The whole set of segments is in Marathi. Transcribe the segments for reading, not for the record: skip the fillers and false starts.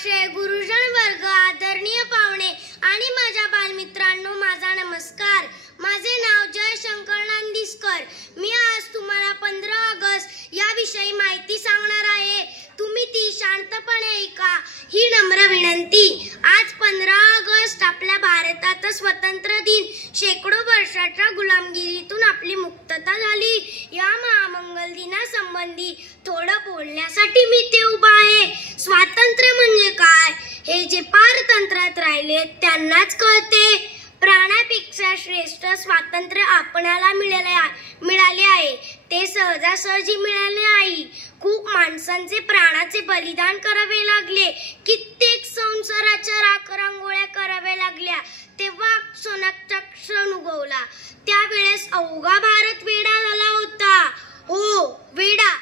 गवाक्षे, गुरुजन वर्ग, आदरणीय पाहुणे आणि माझ्या बालमित्रांनो, माझा नमस्कार. माझे नाव जयशंकर नांदिस्कर. मी आज तुम्हाला 15 ऑगस्ट याविषयी माहिती सांगणार आहे. तुम्ही ती शांतपणे ऐका, ही नम्र विनंती. आज 15 ऑगस्ट आपल्या भारताचा स्वतंत्र दिन. शेकडो वर्षाच्या गुलामगिरीतून आपली मुक्तता झाली. या महामंगल दिनासंबंधी थोडं बोलण्यासाठी मी ते उभा आहे. स्वातंत्र्य म्हणजे काय हे जे पारतंत्र्यात राहिले त्यांनाच कळते. प्राण्यापेक्षा श्रेष्ठ स्वातंत्र्य आपणाला मिळाले आहे. ते सहजासहजी मिळाले नाही. खूप माणसांचे प्राणाचे बलिदान करावे लागले. कित्येक संसाराच्या राखरांगोळ्या कराव्या लागल्या. तेव्हा सोन्याचा क्षण उगवला. त्यावेळेस अवघा भारत वेडा झाला होता. हो, वेडा.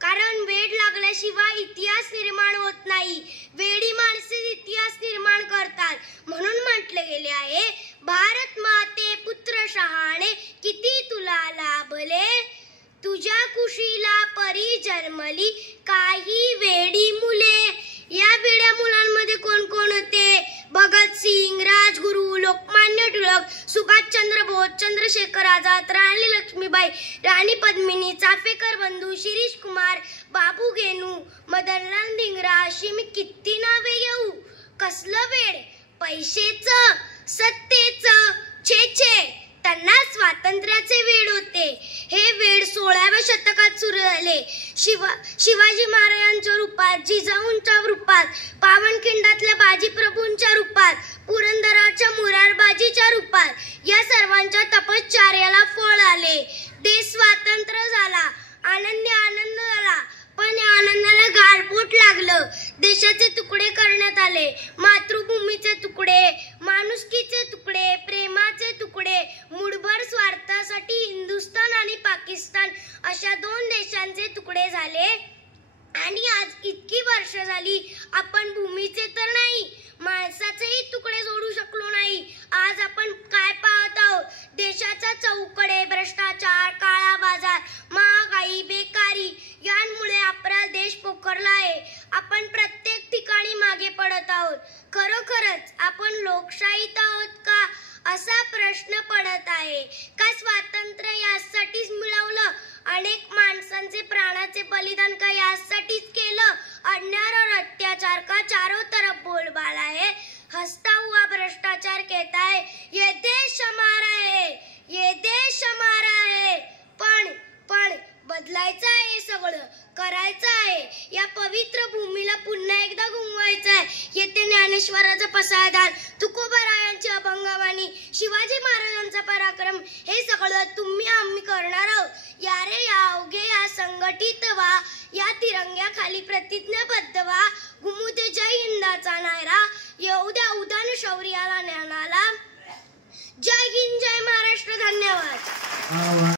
कारण वेड लागल्याशिवाय इतिहास निर्माण होत नाही. वेडी माणसे इतिहास निर्माण करतात. म्हणून म्हटले गेले आहे, भारत माते पुत्र शहाणे, किती तुला लाभले. तुझ्या कुशीला परी जन्मली, काही वेडी मुले. या वेड्या मुलांमध्ये कोण कोण होते? भगतसिंग, राजगुरू, लोकमान्य टिळक, सुभाषचंद्र बोस, चंद्रशेखर आझाद, राणी लक्ष्मीबाई, राणी पद्मिनी, चाफेकर बंधू, शिरीष कुमार, बाबू गेनू, मदनलाल धिंगरा, अशी मी किती नावे घेऊ. कसलं वेड? पैशेचं, सत्तेचं. छे, त्यांना स्वातंत्र्याचे वेड होते. हे वेड 16व्या शतकात सुरू झाले. शिवाजी महाराजांच्या रूपात, जिजाऊंच्या रूपात, पावनखिंडातल्या बाजीप्रभूंच्या रूपात, पुरंदराच्या मुरारबाजीच्या रूपात या सर्वांच्या तपश्चर्याला फळ आले. देश स्वतंत्र झाला. आनंद झाला. पण या आनंदाला गारबोट लागलं. देशाचे तुकडे करण्यात आले. मातृभूमीचे तुकडे, माणुसकीचे तुकडे, प्रेमाचे तुकडे. मुठभर स्वार्थासाठी हिंदुस्थान आणि पाकिस्तान अशा 2 देशांचे तुकडे झाले. आणि आज इतकी वर्ष झाली, आपण भूमीचे तर नाही, माणसाचेही तुकडे जोडू शकलो नाही. आज आपण काय पाहत आहोत? देशाच्या चौकडे भ्रष्टाचार, काळा बाजार, महागाई, बेकारी यांमुळे आपला देश पोखरला आहे. आपण प्रत्येक ठिकाणी मागे पडत आहोत. खरोखरच आपण लोकशाहीत आहोत का, असा प्रश्न पडत आहे. का स्वातंत्र्य यासाठीच मिळवलं? अनेक माणसांचे प्राणाचे बलिदान का यासाठीच केलं? अन्याय और अत्याचार का चारों तरफ बोलबाला है. हंसता हुआ भ्रष्टाचार कहता है, ये देश हमारा है, ये देश हमारा है. पण बदलायचं आहे, सगळं करायचं आहे. या पवित्र भूमीला पुन्हा एकदा गुंगवायचं आहे. येथे ज्ञानेश्वराचं पसायदान, तुकोबारायांची अभंगवाणी, शिवाजी महाराजांचा पराक्रम, हे सगळं तुम्ही आम्ही करणार आहोत. या रे या अवघे या संघटित व्हा. या तिरंग्याखाली प्रतिज्ञाबद्ध व्हा. घुमू दे जय हिंदाचा नायरा. येऊ द्या उदान शौर्याला ज्ञानाला. जय हिंद, जय महाराष्ट्र. धन्यवाद.